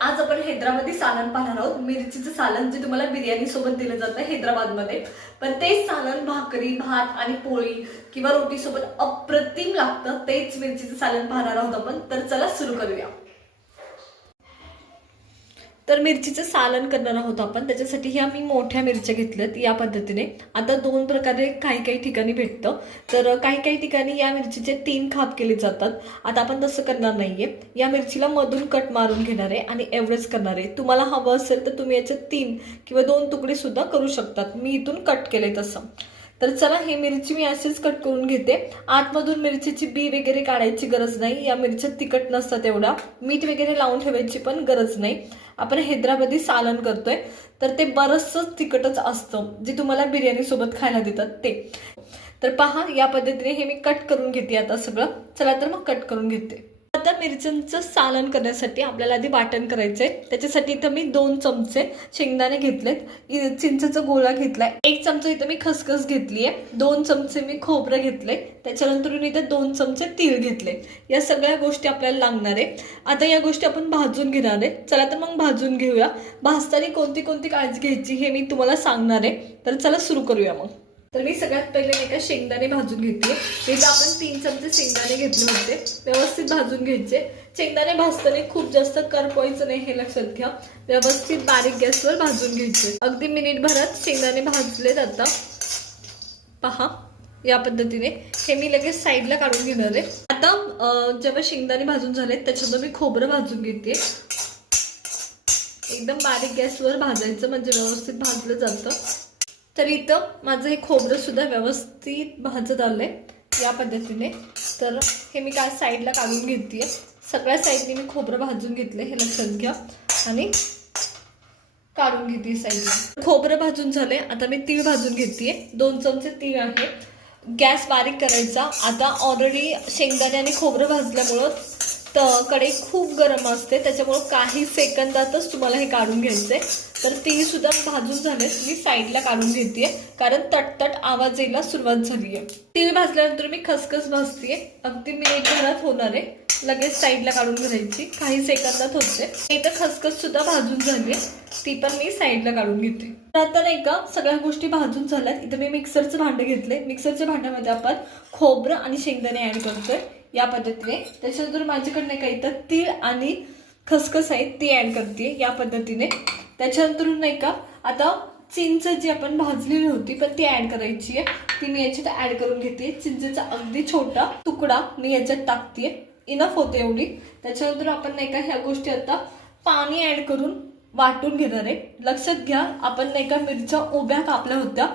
आज आपण हैदराबादी सालन पाहणार आहोत. मिरचीचं सालन जे तुम्हाला बिर्याणी सोबत दिलं जातं हैदराबादमध्ये. पण तेच सालन भाकरी, भात आणि पोळी किंवा रोटी सोबत अप्रतिम लागतं. तेच मिरचीचं सालन पाहणार आहोत आपण. तर चला सुरू करूया. तर मिरचीचं सालन करणार आहोत आपण. त्याच्यासाठी ह्या मी मोठ्या मिरच्या घेतल्यात या पद्धतीने. आता दोन प्रकारे काही ठिकाणी भेटतं. तर काही ठिकाणी या मिरचीचे 3 खाप केले जातात. आता आपण तसं करणार नाहीये. या मिरचीला मधून कट मारून घेणार आहे आणि एवढंच करणार आहे. तुम्हाला हवं असेल तर तुम्ही याचे 3 किंवा 2 तुकडे सुद्धा करू शकतात. मी इथून कट केले तसं. तर चला, हे मिरची मी अशीच कट करून घेते. आतमधून मिरचीची बी वगैरे काढायची गरज नाही. या मिरच्या तिखट नसतात एवढा. मीठ वगैरे लावून ठेवायची पण गरज नाही. आपण हैदराबादी सालन करतोय तर ते बरंचसं तिखटच असतं जे तुम्हाला बिर्याणी सोबत खायला देतात ते. तर पहा, या पद्धतीने हे मी कट करून घेते आता सगळं. चला तर मग कट करून घेते. आता मिरच्यांचं सालन करण्यासाठी आपल्याला आधी वाटण करायचंय. त्याच्यासाठी इथं मी 2 चमचे शेंगदाणे घेतलेत, चिंचेचा गोळा घेतलाय, 1 चमचा इथं मी खसखस घेतलीय, 2 चमचे मी खोबरं घेतलंय, त्याच्यानंतर इथं 2 चमचे तीळ घेतले. या सगळ्या गोष्टी आपल्याला लागणार आहे. आता या गोष्टी आपण भाजून घेणार आहे. चला तर मग भाजून घेऊया. भाजताना कोणती काळजी घ्यायची हे मी तुम्हाला सांगणार आहे. तर चला सुरू करूया मग. तर मी सगळ्यात पहिले नाही का शेंगदाणे भाजून घेतले. इथं आपण 3 चमचे शेंगदाणे घेतले होते. व्यवस्थित भाजून घ्यायचे. शेंगदाणे भाजताना खूप जास्त करपवायचं नाही हे लक्षात घ्या. व्यवस्थित बारीक गॅसवर भाजून घ्यायचे. अगदी मिनिटभरात शेंगदाणे भाजलेत. आता पहा, या पद्धतीने हे मी लगेच साईडला काढून घेणार आहे. आता जेव्हा शेंगदाणे भाजून झाले त्याच्यानंतर मी खोबरं भाजून घेते. एकदम बारीक गॅसवर भाजायचं म्हणजे व्यवस्थित भाजलं जातं. तर इथं माझं हे खोबरं सुद्धा व्यवस्थित भाजत आलंय या पद्धतीने. तर हे मी काय साईडला काढून घेते. सगळ्या साईडने मी खोबरं भाजून घेतले हे लक्षात घ्या आणि काढून घेते साईडला. खोबरं भाजून झाले. आता मी तीळ भाजून घेते. 2 चमचे तीळ आहे. गॅस बारीक करायचा. आता ऑलरेडी शेंगदाणे आणि खोबरं भाजल्यामुळं कढई खूप गरम असते, त्याच्यामुळं काही सेकंदातच तुम्हाला हे काढून घ्यायचंय. तर तीळ सुद्धा भाजून झाले, मी साईडला काढून घेते कारण तटतट आवाज यायला सुरुवात झाली आहे. तीळ भाजल्यानंतर मी खसखस भाजते. अगदी मिनिटभरात होणार आहे. लगेच साईडला काढून घ्यायची, काही सेकंदात होते. इथं खसखस सुद्धा भाजून झाली, ती पण मी साईडला काढून घेते. तर आता नाही का सगळ्या गोष्टी भाजून झाल्यात. इथं मी मिक्सरचं भांडं घेतलंय. मिक्सरच्या भांड्यामध्ये आपण खोबरं आणि शेंगदाणे ऍड करतोय या पद्धतीने. त्याच्यानंतर माझ्याकडे नाही का इथं तीळ आणि खसखस आहे ती ऍड करते या पद्धतीने. त्याच्यानंतर नाही का आता चिंच जी आपण भाजलेली होती पण ती ऍड करायची आहे. ती मी याच्यात ऍड करून घेते. चिंचेचा अगदी छोटा तुकडा मी याच्यात टाकते. इनफ होते एवढी. त्याच्यानंतर आपण नाही का ह्या गोष्टी आता पाणी ऍड करून वाटून घेणार आहे. लक्षात घ्या, आपण नाही का मिरच्या उभ्या कापल्या होत्या.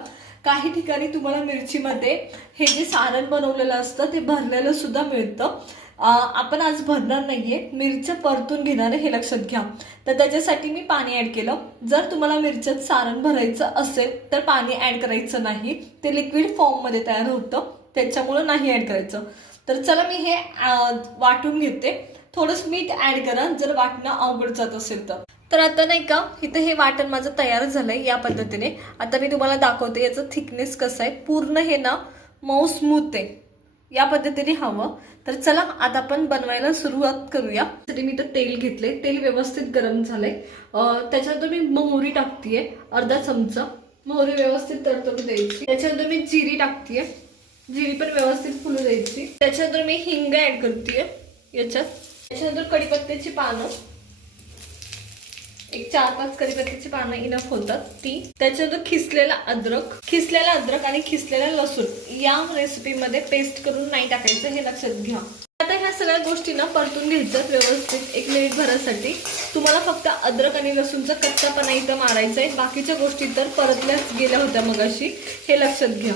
काही ठिकाणी तुम्हाला मिरचीमध्ये हे जे सारण बनवलेलं असतं ते भरलेलं सुद्धा मिळतं. आपण आज भरणार नाहीये, मिरच्या परतून घेणार आहे हे लक्षात घ्या. तर त्याच्यासाठी मी पाणी ऍड केलं. जर तुम्हाला मिरच्यात सारण भरायचं असेल तर पाणी ऍड करायचं नाही. ते लिक्विड फॉर्म मध्ये तयार होतं, त्याच्यामुळं नाही ऍड करायचं. तर चला मी हे वाटून घेते. थोडंसं मीठ ऍड करा जर वाटणं अवघड जात असेल तर. तर आता नाही का इथं हे वाटण माझं तयार झालंय या पद्धतीने. आता मी तुम्हाला दाखवते याचं थिकनेस कसं आहे. पूर्ण हे ना मऊ स्मूथ आहे या पद्धतीने हवं. तर चला आता आपण बनवायला सुरुवात करूया. तरी मी तर तेल घेतले. तेल व्यवस्थित गरम झालंय. त्याच्यानंतर मी मोहरी टाकतीये, अर्धा चमचा मोहरी व्यवस्थित तडतडू द्यायची. त्याच्यानंतर मी जिरी टाकतीये. जिरी पण व्यवस्थित फुलू द्यायची. त्याच्यानंतर मी हिंग ऍड करतेय याच्यात. त्याच्यानंतर कढीपत्त्याची पानं, एक 4-5 कढीपत्त्याची पानं इनफ होतात ती. त्याच्यानंतर खिसलेला अद्रक आणि खिसलेला लसूण या रेसिपीमध्ये पेस्ट करून नाही टाकायचं हे लक्षात घ्या. आता ह्या सगळ्या गोष्टींना परतून घ्यायचं व्यवस्थित 1 मिनिटभरासाठी. तुम्हाला फक्त अद्रक आणि लसूणचा कच्चापणा इथं मारायचा आहे. बाकीच्या गोष्टी तर परतल्याच गेल्या होत्या मगाशी हे लक्षात घ्या.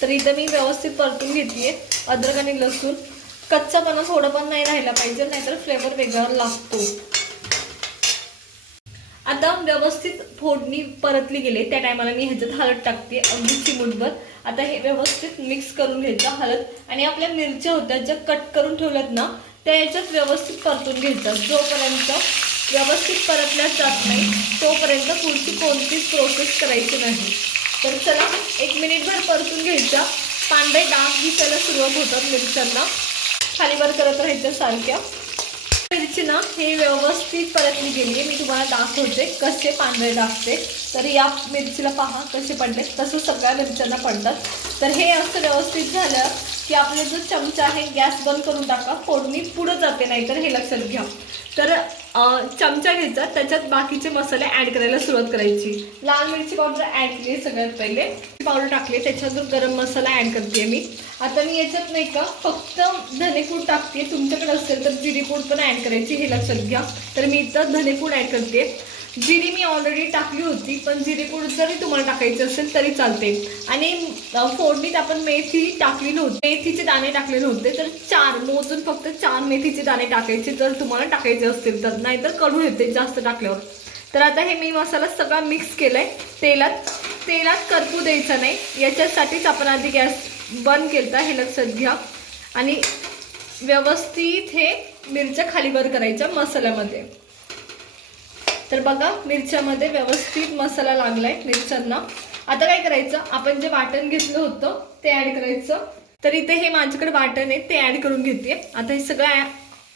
तर इथं मी व्यवस्थित परतून घेतेय. अद्रक आणि लसूण कच्चापणा थोडं पण नाही राहायला पाहिजे, नाहीतर फ्लेवर वेगळा लागतो. आता व्यवस्थित फोडणी परतली गेली त्या टायमाला मी ह्याच्यात हळद टाकते, अगदी चिमूटभर. आता हे व्यवस्थित मिक्स करून घ्यायचं हळद. आणि आपल्या मिरच्या होत्या ज्या कट करून ठेवल्यात ना त्या याच्यात व्यवस्थित परतून घ्यायचं. जोपर्यंत व्यवस्थित परतल्या जात नाही तोपर्यंत पुढची कोणतीच प्रोसेस करायची नाही. तर चला 1 मिनिटभर परतून घ्यायचा. पांढरे डाग दिसायला सुरुवात होतात मिरच्यांना. खाली वर करत राहायचं सारख्या. मिरची ना हे व्यवस्थित परतली गेली आहे. मी तुम्हाला दाखवते कसे पांढरे लागते. तर या मिरचीला पहा कसे पडले, तसं सगळ्या मिरच्यांना पडतात. तर हे असं व्यवस्थित झालं की आपला जो चमचा आहे गॅस बंद करून टाका, फोडणी पुढे जाते नाही तर हे लक्षात घ्या. तर चमचा घ्यायचा, त्याच्यात बाकीचे मसाले ॲड करायला सुरुवात करायची. लाल मिरची पावडर ॲड केली सगळ्यात पहिले, पावडर टाकली, त्याच्यातून गरम मसाला ॲड करते मी. आता मी याच्यात नाही का फक्त धनेपूड टाकते. तुमच्याकडे असेल तर जिरीपूड पण ॲड करायची, हे लक्षात घ्या. तर मी इथं धनेपूड ॲड करते. जिरी मी ऑलरेडी टाकली होती, पण जिरीपूड जरी तुम्हाला टाकायची असेल तरी चालते. आणि फोडणीत आपण मेथी टाकलेली होती, मेथीचे दाणे टाकलेले होते. तर 4 मोजून फक्त 4 मेथीचे दाणे टाकायचे जर तुम्हाला टाकायचे असतील तर, नाहीतर कडू येते जास्त टाकल्यावर. तर आता हे मी मसाला सगळा मिक्स केलाय तेलात करपू द्यायचा नाही, याच्यासाठीच आपण आधी गॅस बंद केलता, हे लक्षात घ्या. आणि व्यवस्थित हे मिरच्या खाली वर करायच्या मसाल्यामध्ये. तर बघा मिरच्यामध्ये व्यवस्थित मसाला लागलाय मिरच्यांना. आता काय करायचं, आपण जे वाटण घेतलं होतं ते ऍड करायचं. तर इथे हे माझ्याकडे वाटण आहे ते ऍड करून घेते. आता हे सगळं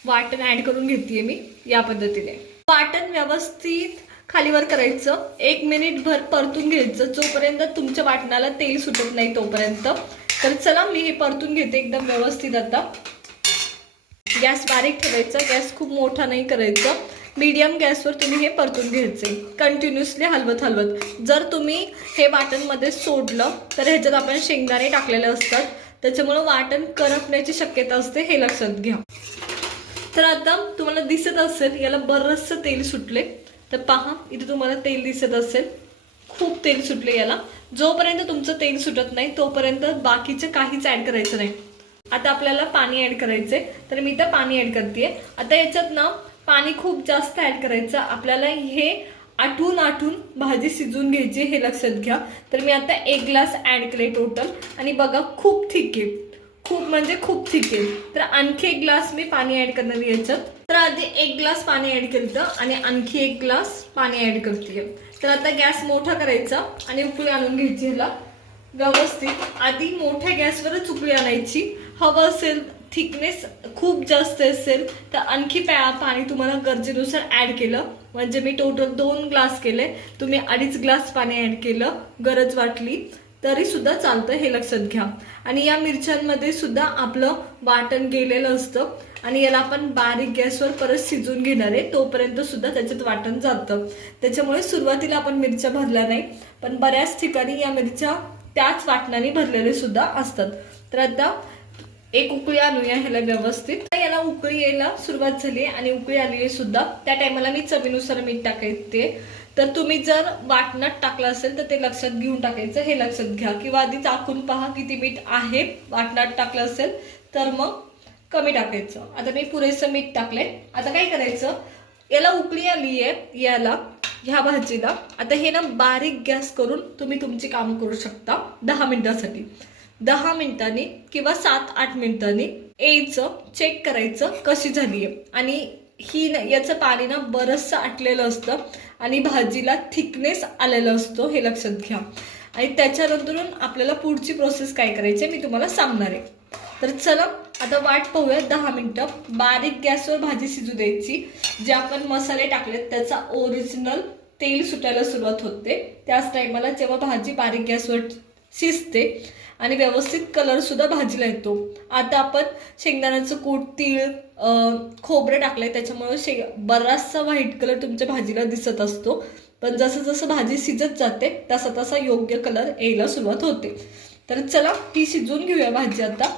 वाटण ऍड करून घेते मी या पद्धतीने. वाटण व्यवस्थित खालीवर करायचं, 1 मिनिट भर परतून घ्यायचं, जोपर्यंत तुमच्या वाटणाला तेल सुटत नाही तोपर्यंत. तर चला मी हे परतून घेते एकदम व्यवस्थित. आता गॅस बारीक ठेवायचा, गॅस खूप मोठा नाही करायचा, मीडियम गॅसवर तुम्ही हे परतून घ्यायचे कंटिन्युअसली हलवत. जर तुम्ही हे वाटण मध्ये सोडलं तर ह्याच्यात आपण शेंगदाणे टाकलेले असतात, त्याच्यामुळे वाटण करपण्याची शक्यता असते, हे लक्षात घ्या. तर आता तुम्हाला दिसत असेल याला बरंचसं तेल सुटले. तर पहा इथे तुम्हाला तेल दिसत असेल, खूप तेल सुटले याला. जोपर्यंत तुमचं तेल सुटत नाही तोपर्यंत बाकीचं काहीच ऍड करायचं नाही. आता आपल्याला पाणी ऍड करायचंय, तर मी इथं पाणी ऍड करते. आता याच्यात ना पाणी खूप जास्त ऍड करायचं, आपल्याला हे आटून भाजी शिजून घ्यायची, हे लक्षात घ्या. तर मी आता 1 ग्लास ऍड केले टोटल. आणि बघा खूप थिक आहे, खूप म्हणजे खूप थिक आहे. तर आणखी 1 ग्लास मी पाणी ऍड करणार याच्यात. तर आधी 1 ग्लास पाणी ऍड केलं आणि आणखी 1 ग्लास पाणी ऍड करते. तर आता गॅस मोठा करायचा आणि उकळी आणून घ्यायची ह्याला व्यवस्थित. आधी मोठ्या गॅसवरच उकळी आणायची. हवं असेल थिकनेस खूप जास्त असेल तर आणखी पाणी तुम्हाला गरजेनुसार ऍड केलं. म्हणजे मी टोटल 2 ग्लास केले, तुम्ही 2.5 ग्लास पाणी ऍड केलं गरज वाटली तरी सुद्धा चालतं, हे लक्षात घ्या. आणि या मिरच्यांमध्ये सुद्धा आपलं वाटण गेलेलं असतं आणि याला आपण बारीक गॅसवर परत शिजून घेणार आहे, तोपर्यंत सुद्धा त्याच्यात वाटण जातं. त्याच्यामुळे सुरुवातीला आपण मिरच्या भरल्या नाही, पण बऱ्याच ठिकाणी या मिरच्या त्याच वाटणाने भरलेले सुद्धा असतात. तर आता 1 उकळी आणूया ह्याला व्यवस्थित. याला उकळी यायला सुरुवात झाली आणि उकळी आली आहे सुद्धा. त्या टायमाला मी चवीनुसार मीठ टाकायचे. तर तुम्ही जर वाटणात टाकलं असेल तर ते लक्षात घेऊन टाकायचं, हे लक्षात घ्या. किंवा आधी चाखून पहा किती मीठ आहे, वाटणात टाकलं असेल तर मग कमी टाकायचं. आता मी पुरेसं मीठ टाकले. आता काय करायचं, याला उकळी आली आहे याला, ह्या भाजीला. आता हे ना बारीक गॅस करून तुम्ही तुमची कामं करू शकता 10 मिनिटासाठी. 10 मिनिटांनी किंवा 7-8 मिनिटांनी यायचं, चेक करायचं कशी झाली आहे. आणि याचं पाणी ना बरंचसं आटलेलं असतं आणि भाजीला थिकनेस आलेला असतो, हे लक्षात घ्या. आणि त्याच्यानंतरून आपल्याला पुढची प्रोसेस काय करायची मी तुम्हाला सांगणार आहे. तर चला आता वाट पाहूया 10 मिनिटं. बारीक गॅसवर भाजी शिजू द्यायची. जे आपण मसाले टाकलेत त्याचा ओरिजिनल तेल सुटायला सुरुवात होते त्याच टायमाला, जेव्हा भाजी बारीक गॅसवर शिजते आणि व्यवस्थित कलर सुद्धा भाजीला येतो. आता आपण शेंगदाण्याचं कूट, तीळ, खोबरं टाकलंय, त्याच्यामुळे बराचसा व्हाईट कलर तुमच्या भाजीला दिसत असतो. पण जसं जसं भाजी शिजत जाते तसा तसा योग्य कलर यायला सुरुवात होते. तर चला ती शिजवून घेऊया भाजी. आता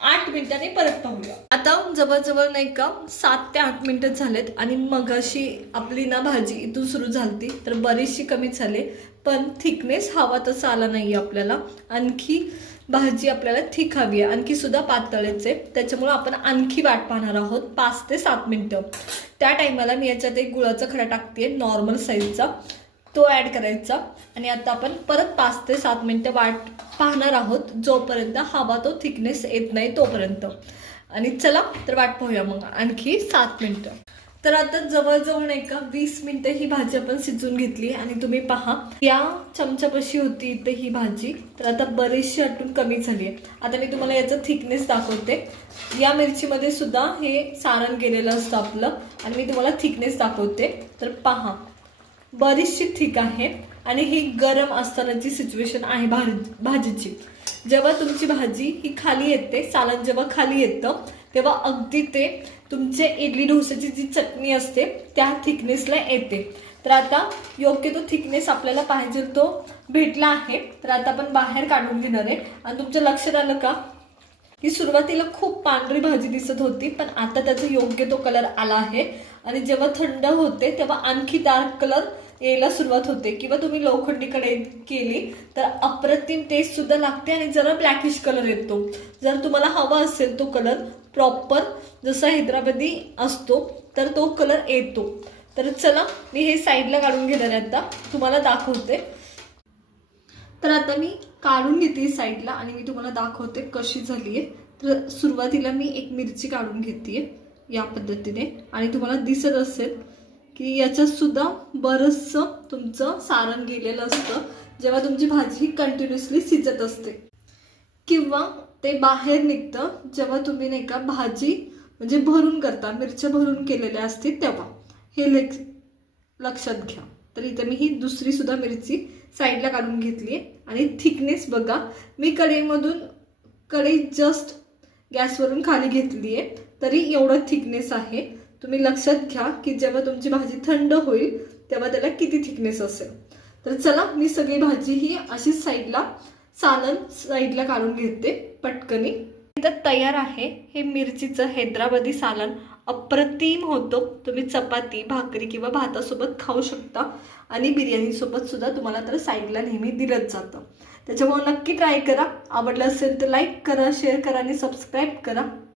8 मिनिटांनी परत पाहूया. आता जवळजवळ नाही का 7 ते 8 मिनिटं झालेत आणि मगाशी आपली ना भाजी इथून सुरू झाली तर बरीचशी कमी झाली, पण थिकनेस हवा तसा आला नाही आपल्याला. आणखी भाजी आपल्याला थिक हवी आहे, आणखी सुद्धा पातळच आहे. त्याच्यामुळे आपण आणखी वाट पाहणार आहोत 5 ते 7 मिनिटं. त्या टायमाला मी याच्यात एक गुळाचा खडा टाकते नॉर्मल साईजचा, तो ॲड करायचा. आणि आता आपण परत 5 ते 7 मिनिटं वाट पाहणार आहोत, जोपर्यंत हवा तो थिकनेस येत नाही तोपर्यंत. आणि चला तर वाट पाहूया मग आणखी 7 मिनिटं. तर आता जवळजवळ नाही का 20 मिनिटं ही भाजी आपण शिजवून घेतली आणि तुम्ही पहा या चमच्यापाशी होती इथे ही भाजी, तर आता बरीचशी आटून कमी झाली आहे. आता मी तुम्हाला याचा थिकनेस दाखवते. या मिरचीमध्ये सुद्धा हे सारण गेलेलं असतं आपलं आणि मी तुम्हाला थिकनेस दाखवते. तर पहा बरीचशी थिक आहे आणि ही गरम असतानाची सिच्युएशन आहे भाजीची. जेव्हा तुमची भाजी ही खाली येते, सालन जेव्हा खाली येतं तेव्हा अगदी ते तुमचे इडली डोस्याची जी चटणी असते त्या थिकनेसला येते. तर आता योग्य तो थिकनेस आपल्याला पाहिजे तो भेटला आहे. तर आता आपण बाहेर काढून घेणार आहे. आणि तुमच्या लक्षात आलं का ही सुरुवातीला खूप पांढरी भाजी दिसत होती, पण आता त्याचा योग्य तो कलर आला आहे. आणि जेव्हा थंड होते तेव्हा आणखी डार्क कलर यायला सुरुवात होते. किंवा तुम्ही लोखंडी कढई केली तर अप्रतिम टेस्ट सुद्धा लागते आणि जरा ब्लॅकिश कलर येतो. जर तुम्हाला हवा असेल तो कलर प्रॉपर जसा हैदराबादी असतो तर तो कलर येतो. तर चला मी हे साईडला काढून घेणार आहे, आता तुम्हाला दाखवते. तर आता मी काढून घेते साईडला आणि मी तुम्हाला दाखवते कशी झाली आहे. तर सुरुवातीला मी एक मिरची काढून घेते या पद्धतीने आणि तुम्हाला दिसत असेल की याच्यात सुद्धा बरंचसं तुमचं सारण गेलेलं असतं जेव्हा तुमची भाजी कंटिन्युअसली शिजत असते, किंवा ते बाहेर निघतं जेव्हा तुम्ही नाही का भाजी म्हणजे भरून करता, मिरच्या भरून केलेल्या असतील तेव्हा. हे लक्षात घ्या. तर इथे मी ही दुसरी सुद्धा मिरची साईडला काढून घेतली आहे. आणि थिकनेस बघा, मी कढई जस्ट गॅसवरून खाली घेतली आहे तरी एवढं थिकनेस आहे. तुम्ही लक्षात घ्या की जेव्हा तुमची भाजी थंड होईल तेव्हा त्याला किती थिकनेस असेल. तर चला मी सगळी भाजी ही अशीच सालन साईडला काढून घेते पटकनी. इथं तयार आहे हे मिरचीचं हैदराबादी सालन. अप्रतिम होतो. तुम्ही चपाती, भाकरी किंवा भातासोबत खाऊ शकता आणि बिर्याणी सोबत सुद्धा तुम्हाला तर साईडला नेहमी दिलंच जातं. त्याच्यामुळे नक्की ट्राय करा. आवडलं असेल तर लाईक करा, शेअर करा आणि सबस्क्राईब करा.